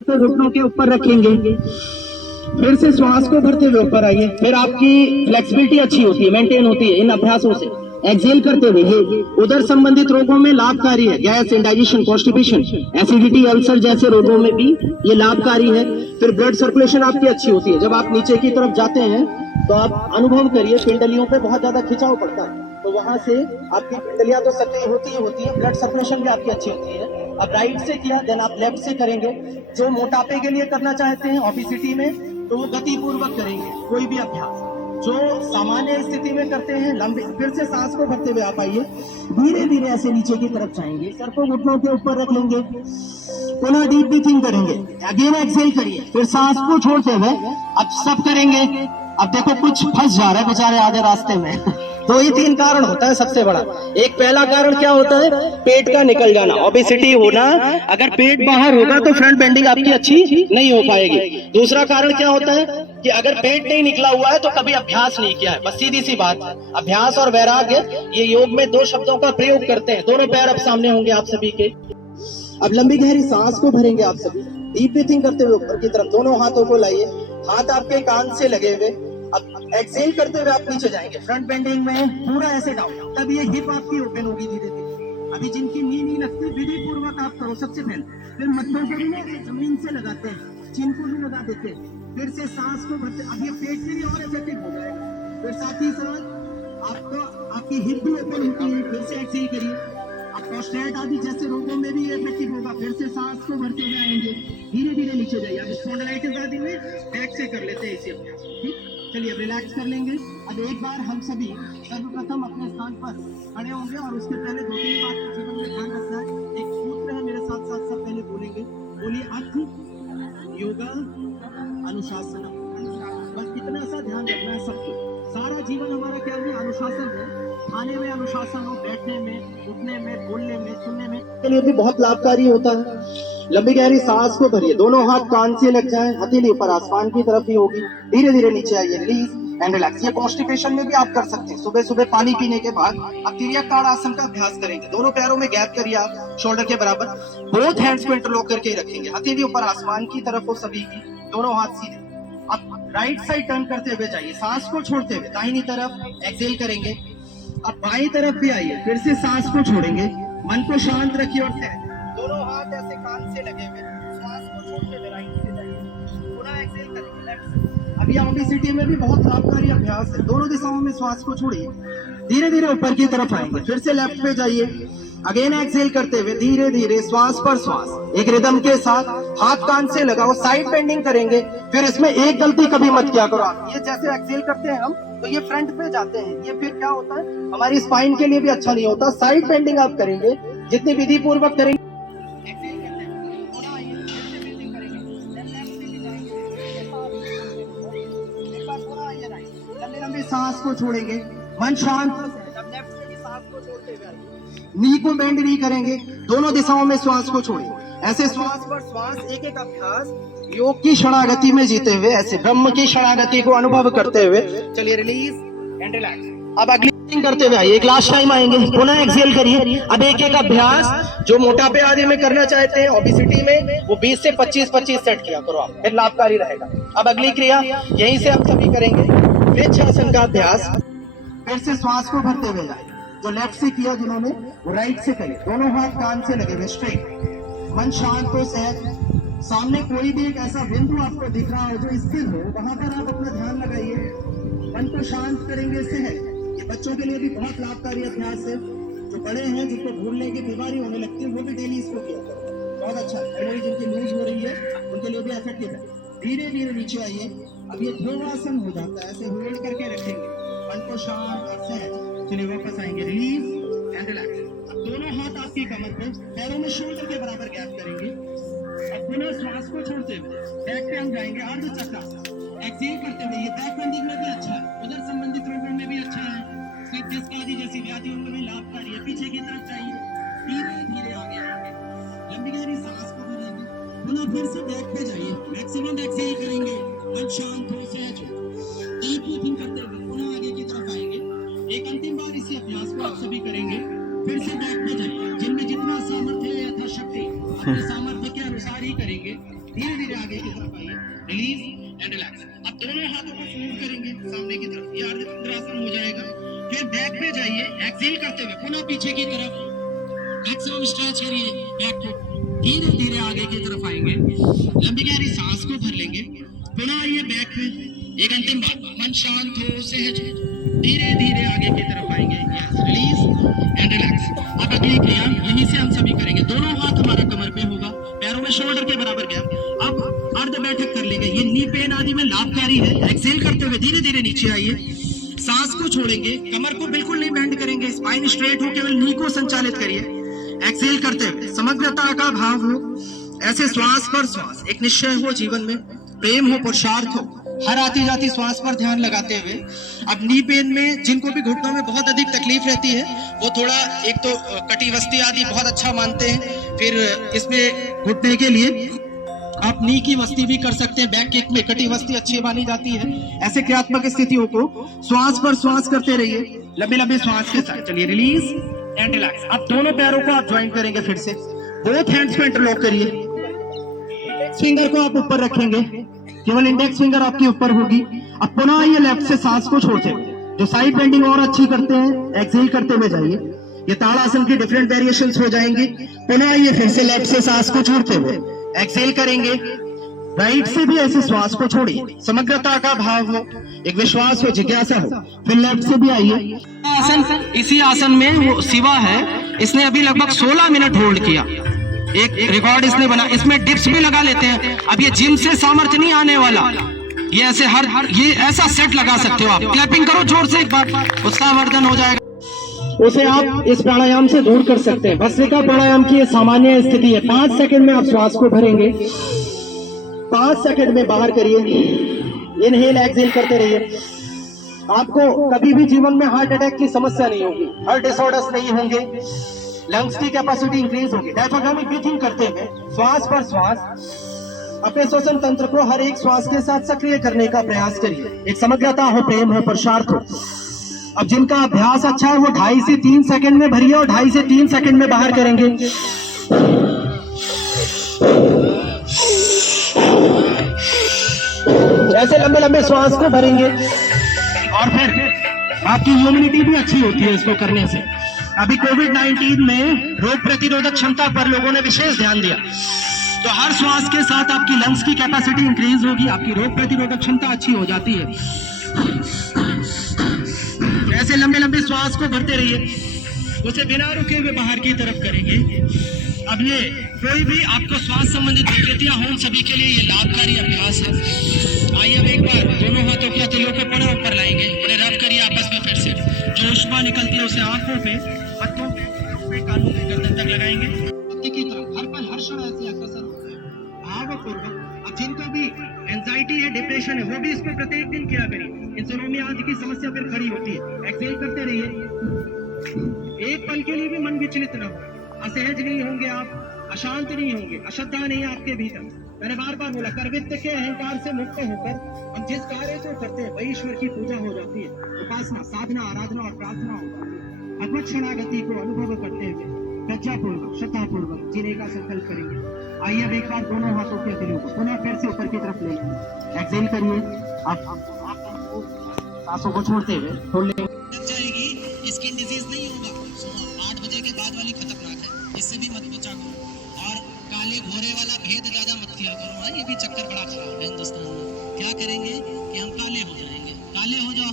तो घुटनों के ऊपर रखेंगे, फिर से श्वास को भरते हुए ऊपर आइए। फिर आपकी फ्लेक्सिबिलिटी अच्छी होती है, मेंटेन होती है इन अभ्यासों से। एक्सेल करते हुए ये उदर संबंधित रोगों में लाभकारी है। Gas, indigestion, constipation, acidity, ulcer जैसे रोगों में भी ये लाभकारी है। फिर ब्लड सर्कुलेशन आपकी अच्छी होती है। जब आप नीचे की तरफ जाते हैं तो आप अनुभव करिए पिंडलियों पे बहुत ज्यादा खिंचाव पड़ता है, तो वहां से आपकी पिंडलियां तो सक्रिय होती है, ब्लड सर्कुलेशन भी आपकी अच्छी होती है। अब राइट से किया, देन आप लेफ्ट से करेंगे। जो मोटापे के लिए करना चाहते हैं ओबेसिटी में, तो वो गति पूर्वक करेंगे कोई भी अभ्यास। जो सामान्य स्थिति में करते हैं लंबे, फिर से सांस को भरते हुए आप आइए, धीरे धीरे ऐसे नीचे की तरफ जाएंगे, सर को घुटनों के ऊपर रख लेंगे, पुनः डीप ब्रीथिंग करेंगे, अगेन एक्सेल करिए, फिर सांस को छोड़ते हुए अब सब करेंगे। अब देखो कुछ फंस जा रहा है बेचारे आधे रास्ते में तो ये 3 कारण होता है सबसे बड़ा। एक पहला कारण क्या होता है, पेट का निकल जाना, ओबेसिटी होना। अगर पेट बाहर होगा तो फ्रंट बेंडिंग आपकी अच्छी नहीं हो पाएगी। दूसरा कारण क्या होता है कि अगर पेट नहीं निकला हुआ है तो कभी अभ्यास नहीं किया है, बस सीधी सी बात। अभ्यास और वैराग्य, ये योग में 2 शब्दों का प्रयोग करते हैं। दोनों पैर अब सामने होंगे आप सभी के। अब लंबी गहरी सांस को भरेंगे आप सभी, डीप ब्रीथिंग करते हुए ऊपर की तरफ दोनों हाथों को लाइए, हाथ आपके कान से लगे हुए। अब एक्सेल करते हुए आप नीचे जाएंगे, फ्रंट बेंडिंग में पूरा ऐसे डाउन, तब ये हिप आपकी ओपन होगी धीरे धीरे। अभी जिनकी नी नहीं लगती, विधि पूर्वक आप करो सबसे पहले। फिर मत्थों को भी ना जमीन से लगाते हैं, चिन को भी लगा देते हैं। फिर से सांस को भरते, अब ये पेट के लिए और इफेक्टिव हो जाएगा। फिर साथ ही साथ आपको आपकी हिप भी ओपन होती है। फिर से एक्सेल करिए। अब प्रोस्टेट आदि जैसे रोगों में भी इफेक्टिव होगा। फिर से सांस को भरते हुए आएंगे, धीरे धीरे नीचे जाइए। अब स्पॉन्डिलाइटिस आदि में बैक से कर लेते हैं इसी अभ्यास को, ठीक। चलिए अब रिलैक्स कर लेंगे। अब एक बार हम सभी सर्वप्रथम अपने स्थान पर खड़े होंगे और उसके पहले 2-3 बात को जीवन में ध्यान रखना है। एक सूत्र है, मेरे साथ साथ सब पहले बोलेंगे। बोलिए, अर्थ योगा अनुशासन। बस इतना सा ध्यान रखना है सबको। सारा जीवन हमारा क्या है, अनुशासन है। खाने में अनुशासन हो, बैठने में, उठने में, बोलने में, सुनने में, के लिए भी बहुत लाभकारी होता है। लंबी गहरी सांस को भरिए, दोनों हाथ कान से लग जाएं, हथेली ऊपर आसमान की तरफ ही होगी। धीरे धीरे नीचे आइए, रिलीज एंड रिलैक्स। ये कॉन्स्टिपेशन में भी आप कर सकते हैं। सुबह सुबह पानी पीने के बाद आप तिर्यक ताड़ासन का अभ्यास करेंगे। दोनों पैरों में गैप करिए आप, शोल्डर के बराबर। बोथ हैंड्स को इंटरलॉक करके रखेंगे, हथेली ऊपर आसमान की तरफ हो सभी की, दोनों हाथ सीधे। अब राइट साइड टर्न करते हुए जाइए, सांस को छोड़ते हुए दाहिनी तरफ एक्सेल करेंगे। अब बाईं तरफ भी आइए, फिर से सांस को छोड़ेंगे, मन को शांत रखिए और दोनों हाथ ऐसे कान से लगे हुए, सांस को छोड़ते हुए राइट से जाइए, पुनः एक्सेल करेंगे लेफ्ट से। अब ये ओबेसिटी में भी बहुत लाभकारी अभ्यास है। दोनों दिशाओं में श्वास को छोड़िए, धीरे धीरे ऊपर की तरफ आएंगे, फिर से लेफ्ट पे जाइए, अगेन एक्सेल करते हुए धीरे धीरे श्वास पर श्वास एक रिदम के साथ, हाथ कान से लगाओ, साइड बेंडिंग करेंगे। फिर इसमें एक गलती कभी मत किया करो आप, ये जैसे एक्सेल करते हैं हम तो ये फ्रंट पे जाते हैं, ये फिर क्या होता है हमारी स्पाइन के लिए भी अच्छा नहीं होता। साइड बेंडिंग आप करेंगे, जितनी विधि पूर्वक करेंगे। लंबी लंबी सांस को छोड़ेंगे, मन शांत, नी को बेंड नहीं करेंगे, दोनों दिशाओं में श्वास को छोड़िए। ऐसे श्वास पर श्वास, एक एक अभ्यास योग की शरणागति में जीते हुए, ऐसे ब्रह्म की शरणागति को अनुभव करते हुए चलिए, रिलीज एंड रिलैक्स। अब अगली करते हुए आइए, एक लास्ट टाइम आएंगे, पुनः एक्सेल करिए। अब एक एक अभ्यास जो मोटापे आदि में करना चाहते हैं ओबेसिटी में, वो 20 से 25 सेट किया करो आप, फिर लाभकारी रहेगा। अब अगली क्रिया यहीं से आप सभी करेंगे, वृक्षासन का अभ्यास। फिर से श्वास को भरते हुए जाए, जो लेफ्ट से किया जिन्होंने वो राइट से करें, दोनों हाथ कान से लगे हुए स्ट्रेट, मन शांत हो, सहज। सामने कोई भी एक ऐसा बिंदु आपको दिख रहा हो जो स्थिर हो, वहां पर आप अपना ध्यान लगाइए, मन को शांत करेंगे, सहज। ये बच्चों के लिए भी बहुत लाभकारी अभ्यास है। जो बड़े हैं, जिनको भूलने की बीमारी होने लगती है, वो भी डेली इसको किया करो, बहुत अच्छा है। जिनकी लूज हो रही है उनके लिए भी इफेक्टिव है। धीरे धीरे नीचे आइए, अब ये ध्रुवासन हो जाता है, ऐसे होल्ड करके रखेंगे, मन को शांत और सहज। चलिए वापस आएंगे, रिलीज एंड रिलैक्स। अब दोनों हाथ आपकी कमर पे, पैरों में शोल्डर के बराबर गैप करेंगे। अब पुनः श्वास को छोड़ते हुए बैक पे हम जाएंगे, अर्ध चक्रासन। एक्सेल करते हुए, ये बैक बेंडिंग में भी अच्छा है, उधर संबंधित रोगों में भी अच्छा है, स्लिप डिस्क आदि जैसी व्याधियों में भी लाभकारी है। पीछे की तरफ जाइए, धीरे धीरे आगे आएंगे, लंबी गहरी सांस को भरेंगे, पुनः फिर से बैक पे जाइए, मैक्सिमम एक्सेल करेंगे, मन शांत हो, सहज हो, डीप ब्रीथिंग करते हुए पुनः आगे की तरफ आएंगे। एक अंतिम बार इसी अभ्यास को आप सभी करेंगे, फिर से बैक पे जाइए, जिनमें जितना सामर्थ्य है, यथाशक्ति अपने सामर्थ्य के अनुसार ही करेंगे। धीरे धीरे आगे की तरफ आइए, रिलीज एंड रिलैक्स। अब दोनों हाथों को फोल्ड करेंगे सामने की तरफ, ये अर्धचंद्रासन हो जाएगा। फिर बैक पे जाइए, एक्सेल करते हुए पुनः पीछे की तरफ, मैक्सिमम स्ट्रेच करिए बैक को, धीरे धीरे आगे की तरफ आएंगे, लंबी गहरी सांस को भर लेंगे, पुनः आइए बैक पे। एक अंतिम बात, मन शांत हो, सहज हो, धीरे धीरे आगे की तरफ आएंगे, रिलीज एंड रिलैक्स। अब अगली क्रिया यहीं से हम सभी करेंगे, दोनों हाथ हमारा कमर पे होगा, पैरों में शोल्डर के बराबर गैप। अब अर्ध बैठक कर लेंगे, ये नी पेन आदि में लाभकारी है। एक्सेल करते हुए धीरे धीरे नीचे आइए, सांस को छोड़ेंगे, कमर को बिल्कुल नहीं बेंड करेंगे, स्पाइन स्ट्रेट हो, केवल नी को संचालित करिए। एक्सेल करते हुए समग्रता का भाव हो, ऐसे श्वास पर श्वास, एक निश्चय हो जीवन में, प्रेम हो, पुरुषार्थ हो, हर आती जाती श्वास पर ध्यान लगाते हुए। अब नी पेन में जिनको भी घुटनों में बहुत अधिक तकलीफ रहती है, वो थोड़ा एक तो कटिवस्ती आदि बहुत अच्छा मानते हैं, फिर इसमें घुटने के लिए आप नी की वस्ती भी कर सकते हैं, बैक किक में कटिवस्ती अच्छी मानी जाती है। ऐसे क्रियात्मक स्थितियों को श्वास पर श्वास करते रहिए, लंबी लंबी श्वास के साथ चलिए, रिलीज एंड रिलैक्स। अब दोनों पैरों को आप ज्वाइन करेंगे, फिर से बोथ हैंड्स पे इंटरलॉक करिए, फिंगर को आप ऊपर रखेंगे, केवल इंडेक्स फिंगर आपकी ऊपर होगी। अब पुनः ये लेफ्ट से सांस को छोड़ते हुए, जो साइड बेंडिंग और अच्छी करते हैं, एक्सेल करते हुए जाइए। ये ताड़ासन की डिफरेंट वेरिएशंस हो जाएंगी। पुनः ये फिर से लेफ्ट से सांस को छोड़ते हुए एक्सेल करेंगे, राइट से भी ऐसे श्वास को छोड़िए, समग्रता का भाव हो, एक विश्वास हो, जिज्ञासा हो। फिर लेफ्ट से भी आइए। आसन, इसी आसन में वो शिवा है, इसने अभी लगभग 16 मिनट होल्ड किया, एक रिकॉर्ड इसने बना। इसमें डिप्स भी लगा लेते हैं। अब ये जिम से सामर्थ्य नहीं आने वाला, ये ऐसे हर ये ऐसा सेट लगा सकते हो आप। क्लैपिंग करो जोर से एक बार, उसका वर्धन हो जाएगा। उसे आप इस प्राणायाम से दूर कर सकते हैं। भस्त्रिका प्राणायाम की ये सामान्य स्थिति है। 5 सेकंड में आप श्वास को भरेंगे, 5 सेकंड में बाहर करिए, इनहेल एक्सेल करते रहिए। आपको कभी भी जीवन में हार्ट अटैक की समस्या नहीं होगी, हार्ट डिसऑर्डर्स नहीं होंगे, लंग्स की कैपेसिटी इंक्रीज होगी। डायफ्राग्मामिक ब्रीथिंग करते हुए श्वास पर श्वास अपने श्वसन तंत्र को हर एक श्वास के साथ सक्रिय करने का प्रयास करिए। एक समग्रता हो, प्रेम हो, पुरुषार्थ हो। अब जिनका अभ्यास अच्छा है वो 2.5 से 3 सेकंड में भरिए और 2.5 से 3 सेकंड में बाहर करेंगे। ऐसे लंबे लंबे श्वास को भरेंगे और फिर आपकी इम्यूनिटी भी अच्छी होती है इसको करने से। अभी कोविड-19 में रोग प्रतिरोधक क्षमता पर लोगों ने विशेष ध्यान दिया, तो हर श्वास के साथ आपकी लंग्स की कैपेसिटी इंक्रीज होगी, आपकी रोग प्रतिरोधक क्षमता अच्छी हो जाती है। ऐसे लंबे लंबे श्वास को भरते रहिए, उसे बिना रुके हुए बाहर की तरफ करेंगे। अब ये कोई भी आपको श्वास संबंधित विकृतियां हो, उन सभी के लिए ये लाभकारी अभ्यास है। आइए अब एक बार दोनों हाथों के हथेलियों को पुनः ऊपर लाएंगे, उन्हें रब करिए आपस में। फिर से जो ऊष्मा निकलती है उसे आंखों पे, हाथों पे, कानों पे, गर्दन तक लगाएंगे। पत्ती की तरफ हर पल हर क्षण ऐसे अग्रसर होते हैं भावपूर्वक। अब जिनको भी एंजाइटी है, डिप्रेशन है, वो भी इसको प्रत्येक दिन किया करिए। इंसोम्निया आदि की समस्या फिर खड़ी होती है। एक्सेल करते रहिए, एक पल के लिए भी मन विचलित न हो, असहज नहीं होंगे आप, अशांत नहीं होंगे, अश्रद्धा नहीं है आपके भीतर। मैंने बार बार बोला, कर्तृत्व के अहंकार से मुक्त होकर हम जिस कार्य को करते हैं वही ईश्वर की पूजा हो जाती है। उपासना, साधना, आराधना और प्रार्थना हो जाती है। भगवत शरणागति को अनुभव करते हुए प्रज्ञापूर्वक, श्रद्धापूर्वक जीने का संकल्प करेंगे। आइए अब एक बार दोनों हाथों के हथेलियों को पुनः फिर से ऊपर की तरफ ले लेंगे, एक्सेल करिए। आप सांसों को छोड़ते हुए खोल लेंगे। जाएगी, स्किन डिजीज नहीं होगा। 8 बजे के बाद वाली खतरनाक है, इससे भी मत बचा करो। और काले घोरे वाला भेद ज्यादा मत किया करो। हाँ, ये भी चक्कर बड़ा खराब है हिंदुस्तान में। क्या करेंगे कि हम काले हो जाएंगे, काले हो जाओ।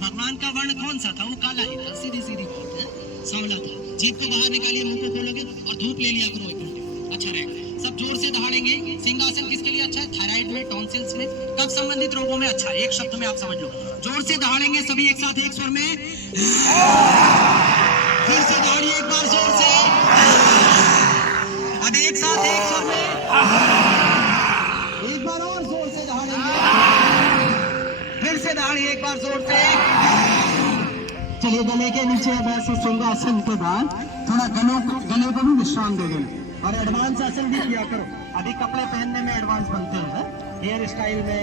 भगवान का वर्ण कौन सा था? वो काला ही था, सीधी सीधी बात है, सांवला था। जीभ को बाहर निकालिए, मुंह को खोलोगे और धूप ले लिया करो 1 घंटे, अच्छा रहेगा। सब जोर से दहाड़ेंगे। सिंहासन किसके लिए अच्छा है? थायराइड में, टॉन्सिल्स में, कफ संबंधित रोगों में अच्छा है। एक शब्द में आप समझ लो। जोर से दहाड़ेंगे सभी एक साथ, एक स्वर में। फिर से दहाड़िए एक बार जोर से। अब एक साथ एक स्वर में, एक बार और जोर से दहाड़ेंगे। फिर से दहाड़िए एक बार जोर से। चलिए, गले के नीचे अब ऐसे सिंहासन के बाद थोड़ा गले को भी विश्राम दे देना और एडवांस आसन भी किया करो। अभी कपड़े पहनने में एडवांस बनते हैं, हेयर स्टाइल में,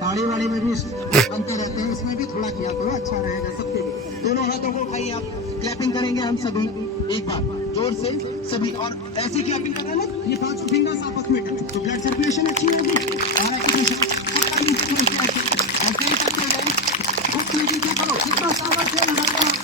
दाढ़ी वाड़ी में भी बनते रहते हैं, इसमें भी थोड़ा किया करो, अच्छा रहेगा सबके लिए। दोनों हाथों को उठाइए, आप क्लैपिंग करेंगे हम सभी एक बार। जोर से सभी, और ऐसे क्या अपील कर रहे हैं ना, ये 5 फिंगर्स आपस में टच, तो ब्लड सर्कुलेशन अच्छी होगी और एक्टिवेशन ऐसे ही करते हुए खूब तेजी से करो, कितना सामर्थ्य है लगातार।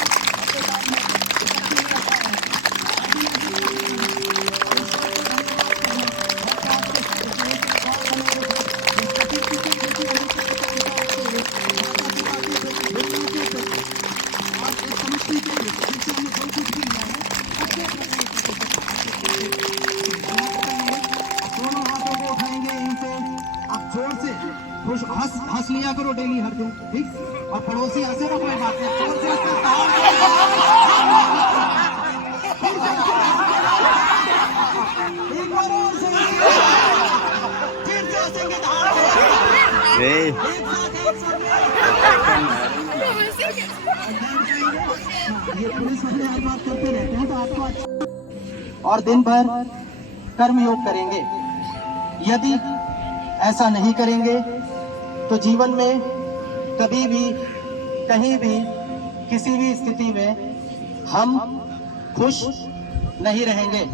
जोर से खुश हंस लिया करो डेली हर दिन, ठीक। और पड़ोसी हंसे ना, कोई बात नहीं, जोर से एक बार और सही, फिर से हंसेंगे एक साथ ये पुलिस वाले हर बात करते रहते हैं, तो आपको अच्छा। और दिन भर कर्मयोग करेंगे। यदि ऐसा नहीं करेंगे तो जीवन में कभी भी, कहीं भी, किसी भी स्थिति में हम खुश नहीं रहेंगे।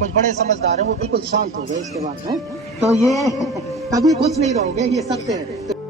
कुछ बड़े समझदार हैं, वो बिल्कुल शांत हो गए इसके बाद में, तो ये कभी खुश नहीं रहोगे, ये सत्य है।